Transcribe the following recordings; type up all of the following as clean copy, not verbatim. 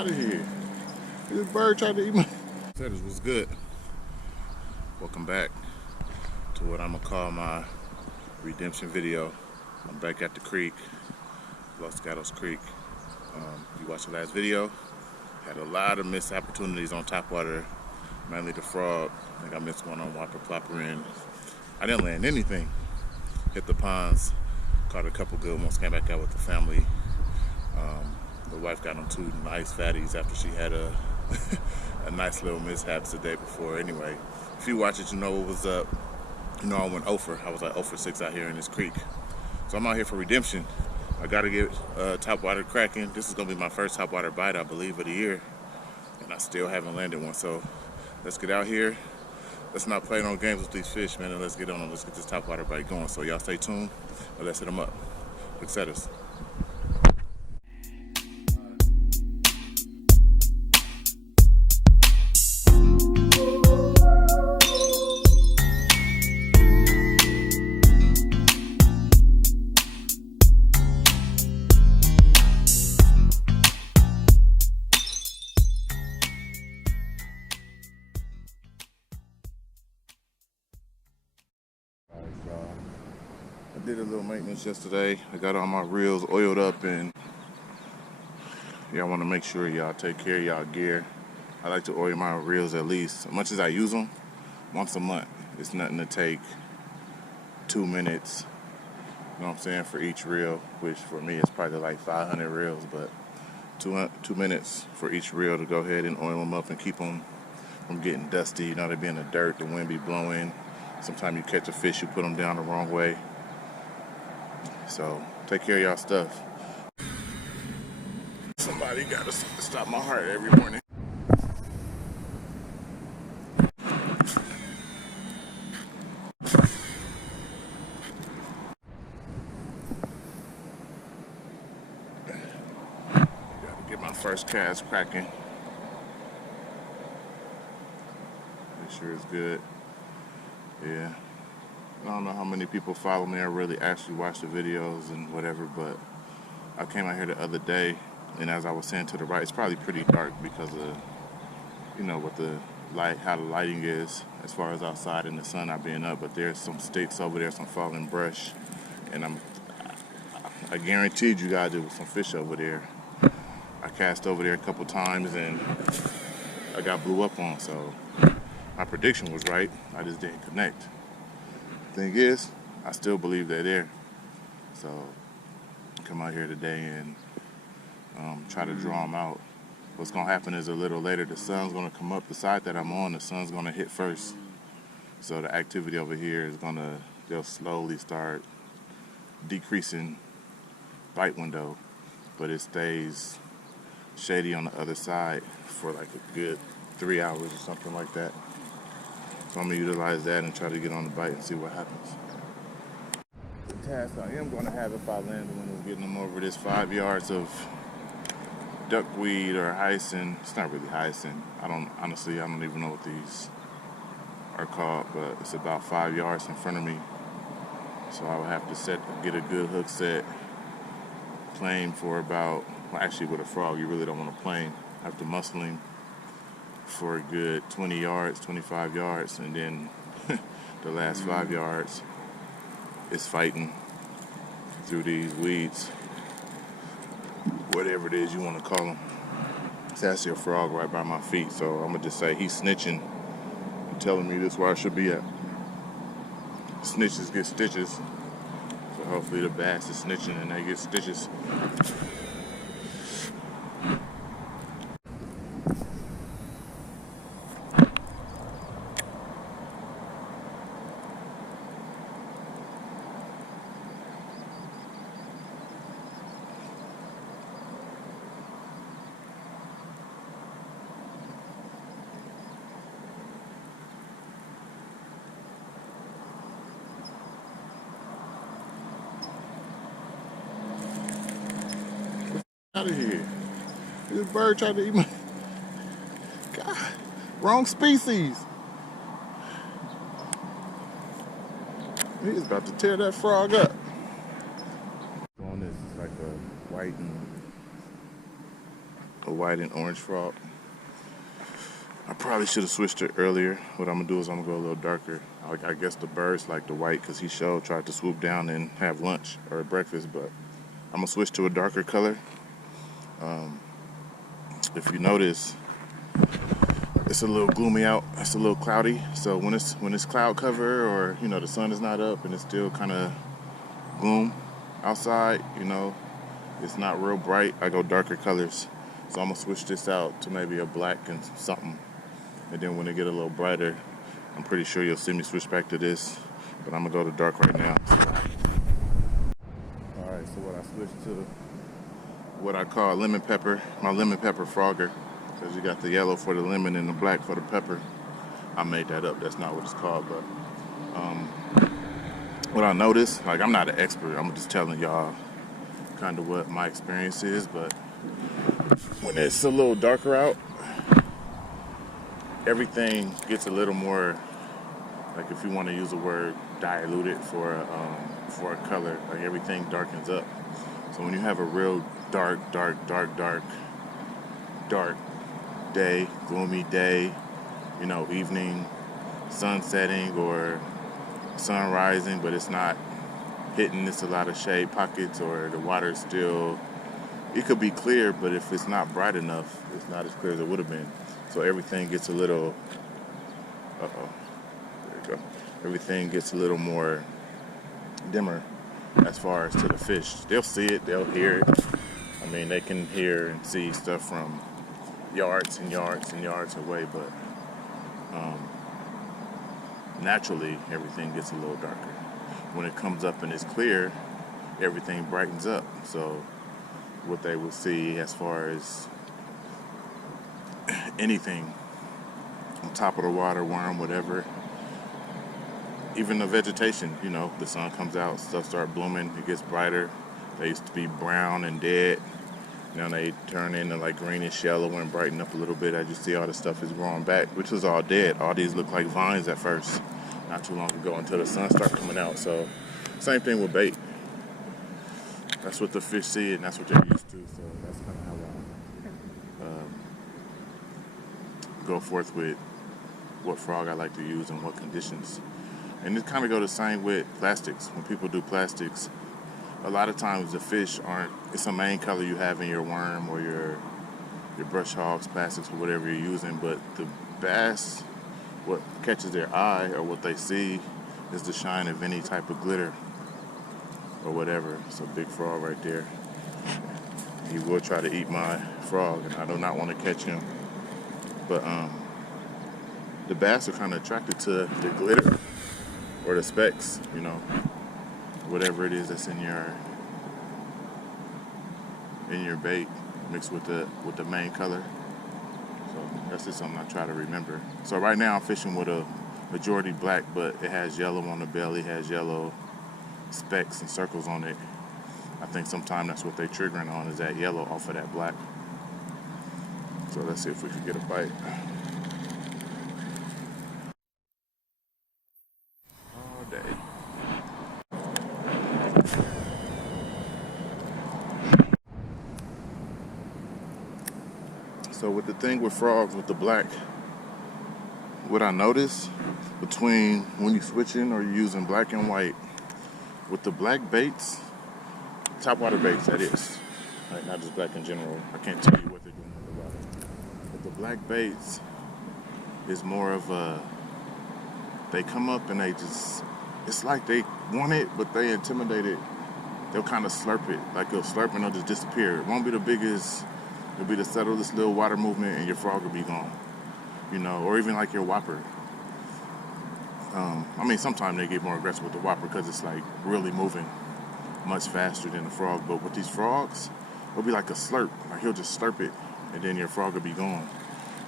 out of here. This bird tried to eat my... Said it was good. Welcome back to what I'm gonna call my redemption video. I'm back at the creek, Los Gatos Creek. You watched the last video. Had a lot of missed opportunities on topwater, mainly the frog. I think I missed one on Whopper Plopper in. I didn't land anything. Hit the ponds, caught a couple good ones, came back out with the family. The wife got them two nice fatties after she had a a nice little mishaps the day before. Anyway, if you watch it, you know what was up. You know I went 0 for. I was like 0 for 6 out here in this creek. So I'm out here for redemption. I gotta get topwater cracking. This is gonna be my first topwater bite, I believe, of the year. And I still haven't landed one. So let's get out here. Let's not play no games with these fish, man, and let's get on them. Let's get this topwater bite going. So y'all stay tuned, and let's hit them up. Let's set us. I did a little maintenance yesterday. I got all my reels oiled up, and y'all want to make sure y'all take care of y'all gear. I like to oil my reels at least, as much as I use them, once a month. It's nothing to take 2 minutes, you know what I'm saying, for each reel, which for me is probably like 500 reels, but 2 minutes for each reel to go ahead and oil them up and keep them from getting dusty. You know, they be in the dirt, the wind be blowing. Sometimes you catch a fish, you put them down the wrong way. So take care of y'all stuff. Somebody got to stop my heart every morning. Gotta get my first cast cracking. Make sure it's good. Yeah. I don't know how many people follow me or really actually watch the videos and whatever, but I came out here the other day, and as I was saying to the right, it's probably pretty dark because of, you know, what the light, how the lighting is as far as outside and the sun not being up. But there's some sticks over there, some fallen brush, and I guaranteed you guys there was some fish over there. I cast over there a couple times and I got blew up on, so my prediction was right. I just didn't connect. Thing is, I still believe they're there. So come out here today and try to draw them out. What's gonna happen is a little later, the sun's gonna come up the side that I'm on, the sun's gonna hit first. So the activity over here is they'll slowly start decreasing bite window, but it stays shady on the other side for like a good 3 hours or something like that. So I'm gonna utilize that and try to get on the bite and see what happens. The task I am gonna have if I land one is getting them over this 5 yards of duckweed or hyacinth. It's not really hyacinth. I don't even know what these are called, but it's about 5 yards in front of me. So I would have to get a good hook set, plane for about, well, actually with a frog, you really don't want to plane. I have to muscle him for a good 20 yards, 25 yards, and then the last 5 yards is fighting through these weeds, whatever it is you want to call them. It's actually a frog right by my feet, so I'm gonna just say he's snitching and telling me this is where I should be at. Snitches get stitches, so hopefully the bass is snitching and they get stitches. Out of here. This bird tried to eat my... God, wrong species. He's about to tear that frog up. On this is like a white and orange frog. I probably should have switched it earlier. What I'm gonna do is I'm gonna go a little darker. I guess the birds like the white because he tried to swoop down and have lunch or breakfast, but I'm gonna switch to a darker color. If you notice, it's a little gloomy out. It's a little cloudy. So when it's cloud cover, or the sun is not up and it's still kind of gloom outside, it's not real bright, I go darker colors. So I'm gonna switch this out to maybe a black and something. And then when it get a little brighter, I'm pretty sure you'll see me switch back to this. But I'm gonna go to dark right now. All right, so what I switched to what I call lemon pepper, my lemon pepper frogger, because you got the yellow for the lemon and the black for the pepper. I made that up. That's not what it's called, but what I noticed, like, I'm not an expert. I'm just telling y'all kind of what my experience is, but when it's a little darker out, everything gets a little more, like, if you want to use the word diluted for a color, like everything darkens up. So when you have a real dark day, gloomy day, evening, sun setting or sun rising, but it's not hitting this a lot of shade pockets, or the water is still, it could be clear, but if it's not bright enough, it's not as clear as it would have been. So everything gets a little, there you go. Everything gets a little more dimmer as far as to the fish. They'll see it, they'll hear it. I mean, they can hear and see stuff from yards and yards and yards away, but naturally, everything gets a little darker. When it comes up and it's clear, everything brightens up. So what they will see as far as anything on top of the water, worm, whatever, even the vegetation, the sun comes out, stuff starts blooming, it gets brighter. They used to be brown and dead. Now they turn into like greenish yellow and brighten up a little bit as you see all the stuff is growing back, which was all dead. All these look like vines at first, not too long ago, until the sun started coming out. So same thing with bait. That's what the fish see and that's what they're used to. So that's kind of how I go forth with what frog I like to use and what conditions. And it kind of go the same with plastics. When people do plastics, a lot of times the fish it's a main color you have in your worm or your brush hogs, plastics, or whatever you're using, but the bass, what catches their eye or what they see is the shine of any type of glitter or whatever. It's a big frog right there. He will try to eat my frog, and I do not want to catch him. But the bass are kind of attracted to the glitter or the specks, whatever it is that's in your bait mixed with the main color. So that's just something I try to remember. So right now I'm fishing with a majority black, but it has yellow on the belly, has yellow specks and circles on it. I think sometimes that's what they're triggering on, is that yellow off of that black. So let's see if we can get a bite. All day. So with the thing with frogs, with the black, what I notice between when you're switching or you're using black and white, with the black baits, topwater baits that is, right? Not just black in general. I can't tell you what they're doing with the water. But the black baits is more of they come up and they just, it's like they want it, but they intimidate it. They'll kind of slurp it. Like they'll slurp and they'll just disappear. It won't be the biggest, it'll be the subtlest little water movement and your frog will be gone. Or even like your whopper. Sometimes they get more aggressive with the whopper because it's like really moving much faster than the frog. But with these frogs, it'll be like a slurp. Like he'll just slurp it and then your frog will be gone.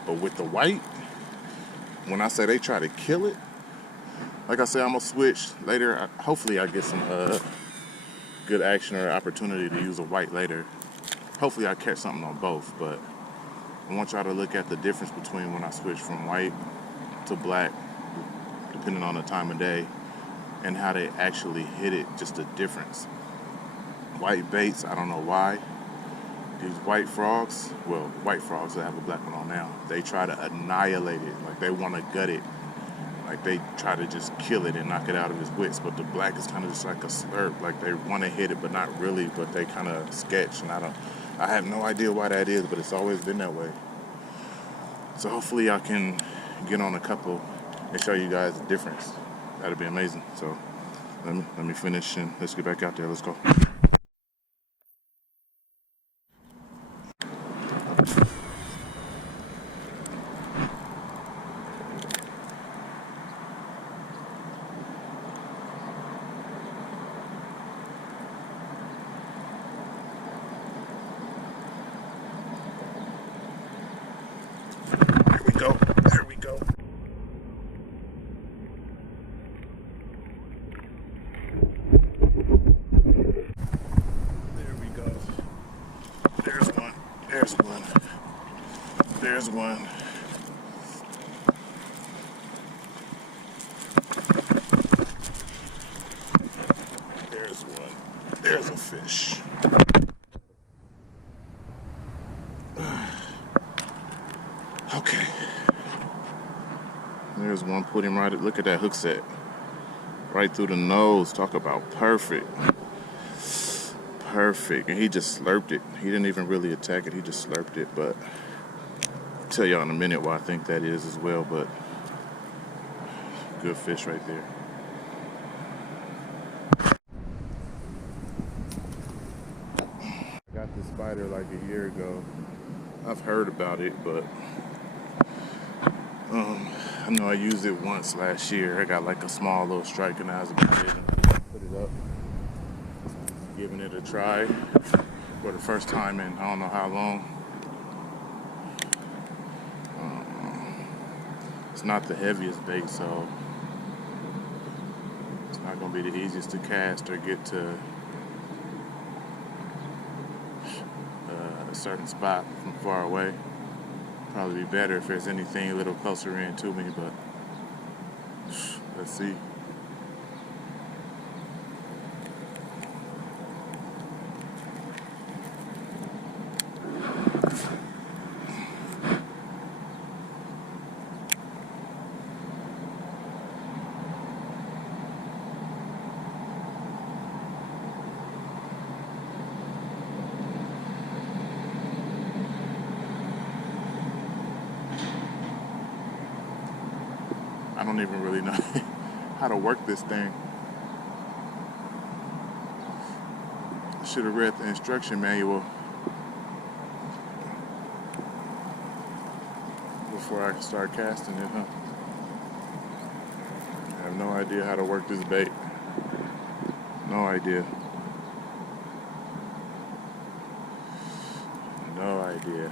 But with the white, when I say they try to kill it, like I said, I'm gonna switch later. Hopefully I get some good action or opportunity to use a white later. Hopefully I catch something on both, but I want y'all to look at the difference between when I switch from white to black, depending on the time of day, and how they actually hit it, just the difference. White baits, I don't know why, these white frogs, well, white frogs that have a black one on now, they try to annihilate it. Like, they want to gut it. Like, they try to just kill it and knock it out of its wits. But the black is kind of just like a slurp. Like, they want to hit it, but not really. But they kind of sketch. And I have no idea why that is, but it's always been that way. So hopefully I can get on a couple and show you guys the difference. That'd be amazing. So let me finish and let's get back out there. Let's go. There we go. There we go. There's one. There's one. There's one. There's one. There's a fish. Okay. There's one, put him right, look at that hook set. Right through the nose, talk about perfect. Perfect, and he just slurped it. He didn't even really attack it, he just slurped it, but I'll tell y'all in a minute why I think that is as well, but good fish right there. I got this spider like a year ago. I've heard about it, but I know I used it once last year. I got like a small little strike and I was about to put it up. Giving it a try for the first time in I don't know how long. It's not the heaviest bait, so it's not going to be the easiest to cast or get to a certain spot from far away. Probably be better if there's anything a little closer in to me, but let's see. I don't even really know how to work this thing. I should have read the instruction manual before I start casting it, huh? I have no idea how to work this bait. No idea. No idea.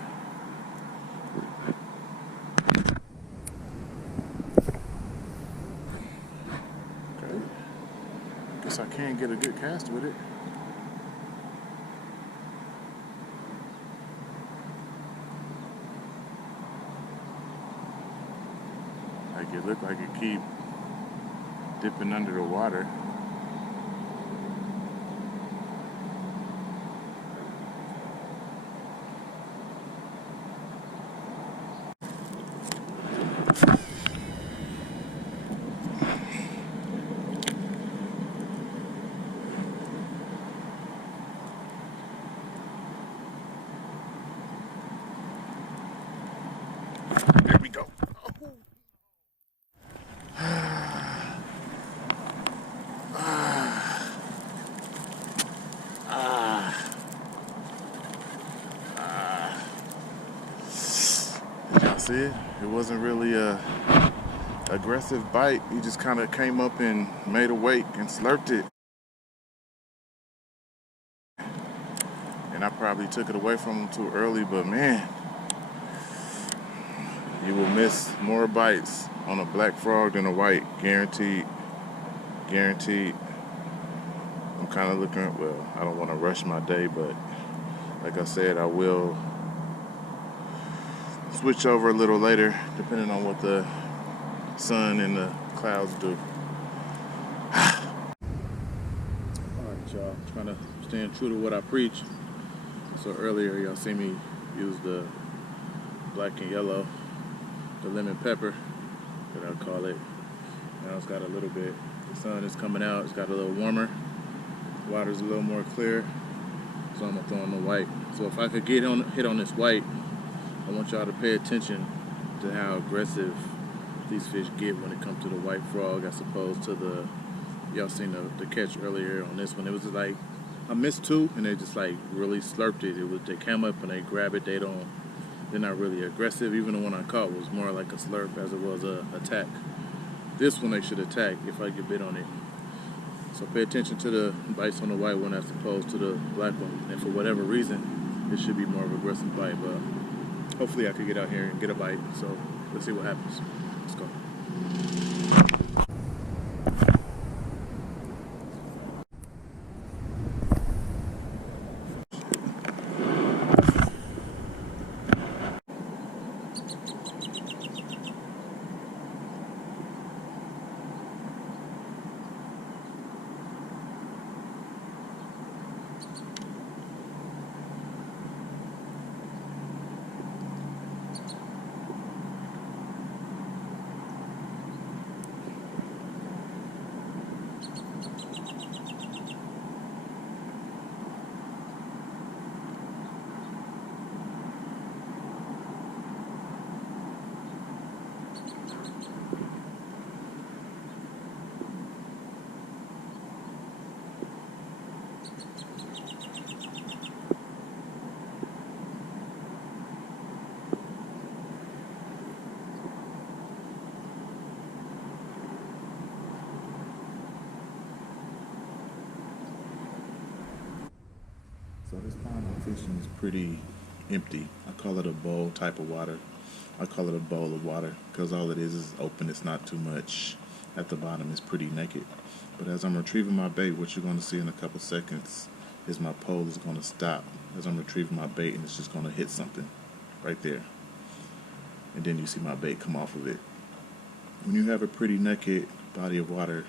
I can't get a good cast with it. Like it looked like it keep dipping under the water. There we go. Did y'all see it? It wasn't really a aggressive bite. He just kind of came up and made a wake and slurped it. And I probably took it away from him too early, but man, you will miss more bites on a black frog than a white, guaranteed. Guaranteed. I'm kind of looking, well, I don't want to rush my day, but like I said, I will switch over a little later, depending on what the sun and the clouds do. All right, y'all, trying to stand true to what I preach. So earlier y'all see me use the black and yellow, the lemon pepper that I call it. Now it's got a little bit, the sun is coming out, it's got a little warmer, water's a little more clear, so I'm gonna throw in the white. So if I could hit on this white, I want y'all to pay attention to how aggressive these fish get when it comes to the white frog as opposed to the, y'all seen the catch earlier on this one. It was just like, I missed two and they just like really slurped it. They came up and they grab it, they're not really aggressive. Even the one I caught was more like a slurp as it was a attack. This one they should attack if I get bit on it. So pay attention to the bites on the white one as opposed to the black one. And for whatever reason, it should be more of an aggressive bite, but hopefully I could get out here and get a bite. So let's see what happens. Let's go. So this pond I'm fishing is pretty empty. I call it a bowl type of water. I call it a bowl of water because all it is open. It's not too much. At the bottom it's pretty naked. But as I'm retrieving my bait, what you're going to see in a couple seconds is my pole is going to stop as I'm retrieving my bait, and it's just going to hit something right there. And then you see my bait come off of it. When you have a pretty naked body of water,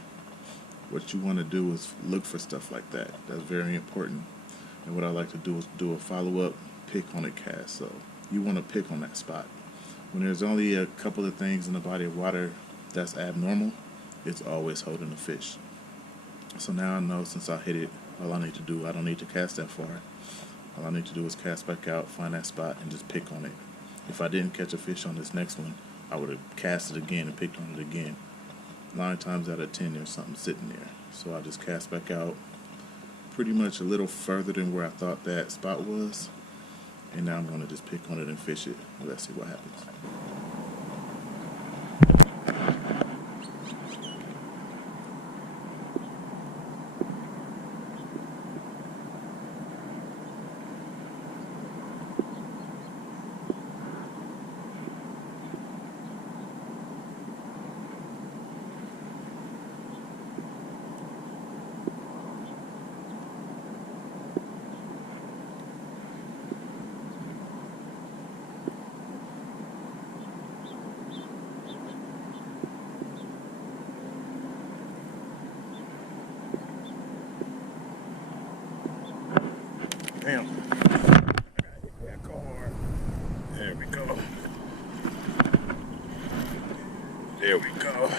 what you want to do is look for stuff like that. That's very important. And what I like to do is do a follow-up pick on it cast. So you want to pick on that spot. When there's only a couple of things in the body of water that's abnormal, it's always holding a fish. So now I know since I hit it, all I need to do, I don't need to cast that far. All I need to do is cast back out, find that spot, and just pick on it. If I didn't catch a fish on this next one, I would have cast it again and picked on it again. 9 times out of 10, there's something sitting there. So I just cast back out pretty much a little further than where I thought that spot was. And now I'm going to just pick on it and fish it. Let's see what happens. Damn. There we go. There we go.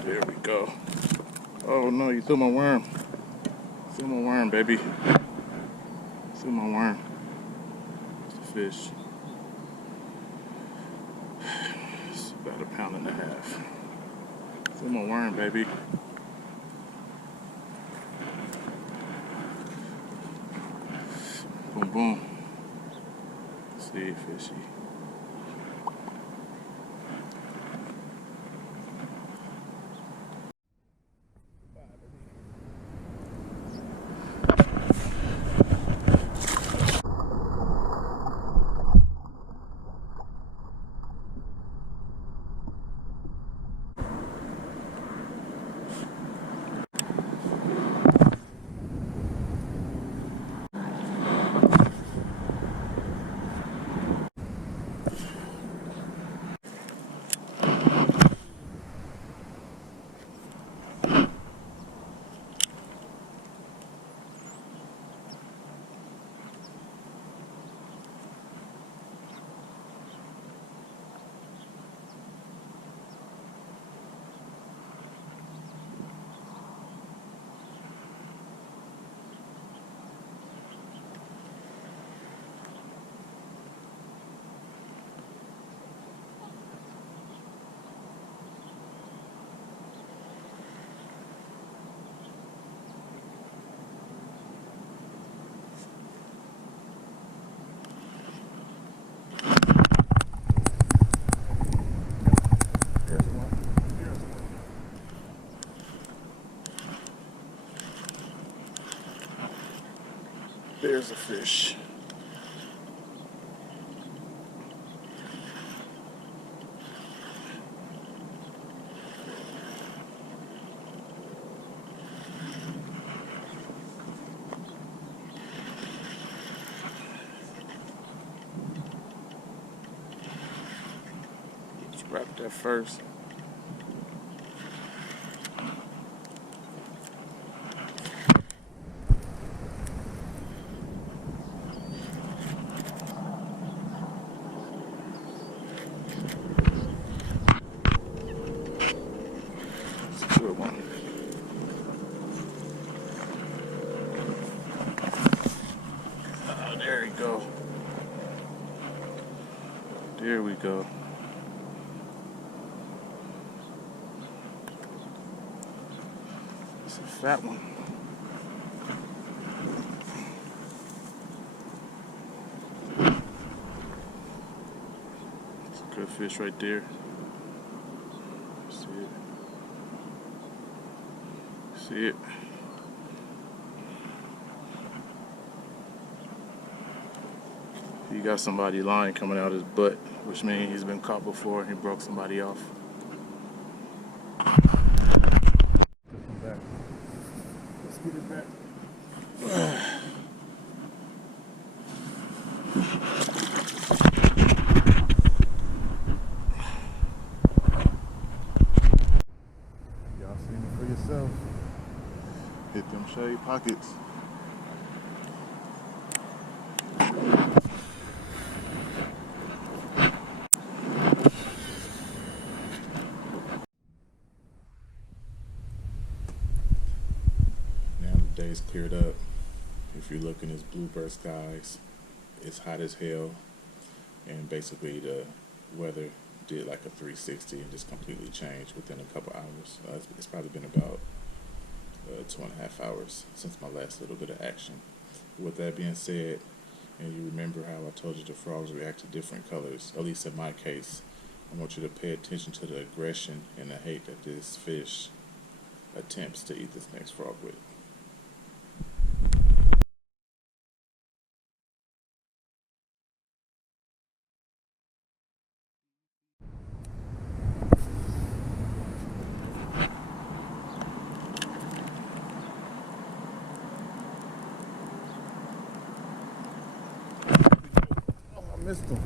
There we go. Oh no, you threw my worm. See my worm, baby. See my worm. It's a fish. It's about 1.5 pounds. See my worm, baby. Boom, boom. See, fishy. There's a fish. Let's wrap that first. Good one. Oh, there we go. There we go. It's a fat one. It's a good fish right there. See it? See it? He got somebody line coming out his butt, which means he's been caught before and he broke somebody off. Let's get it back. Y'all seen it for yourself. Hit them shade pockets. Now the day's cleared up. If you're looking at bluebird skies, it's hot as hell, and basically the weather did like a 360 and just completely changed within a couple hours. It's probably been about 2.5 hours since my last little bit of action. With that being said, and you remember how I told you the frogs react to different colors, at least in my case, I want you to pay attention to the aggression and the hate that this fish attempts to eat this next frog with. Missed him.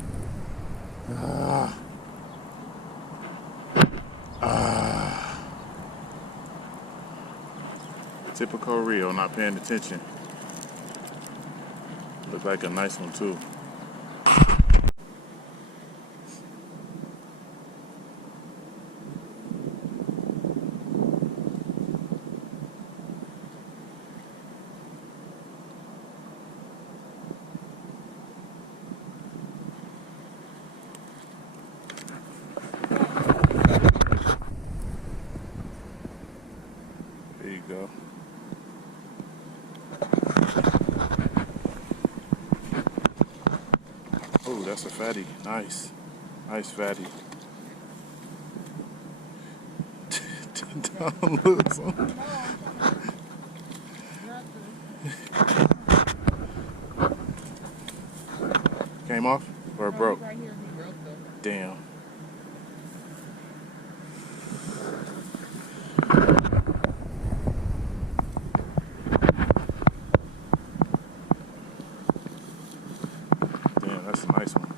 Typical Rio, not paying attention. Look like a nice one too. There you go. Oh, that's a fatty. Nice. Nice fatty. Don't lose him. Came off or it broke? Right here, he broke though. Damn. Damn, that's a nice one.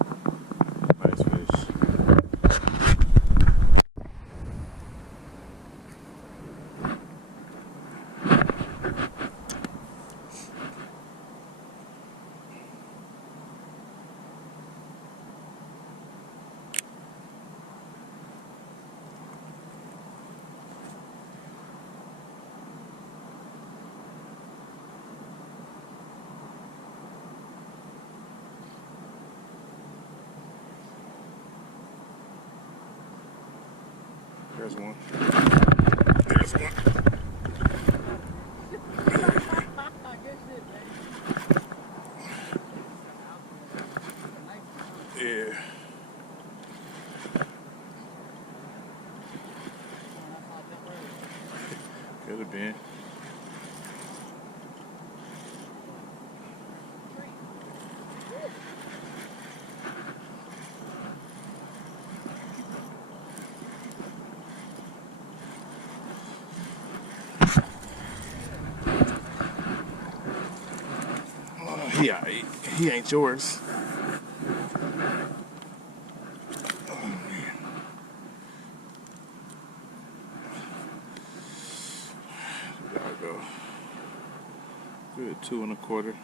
Nice fish. There's one. There's one. Yeah. Could have been. Yeah, he ain't yours. Oh man. Gotta go. Good, 2 1/4.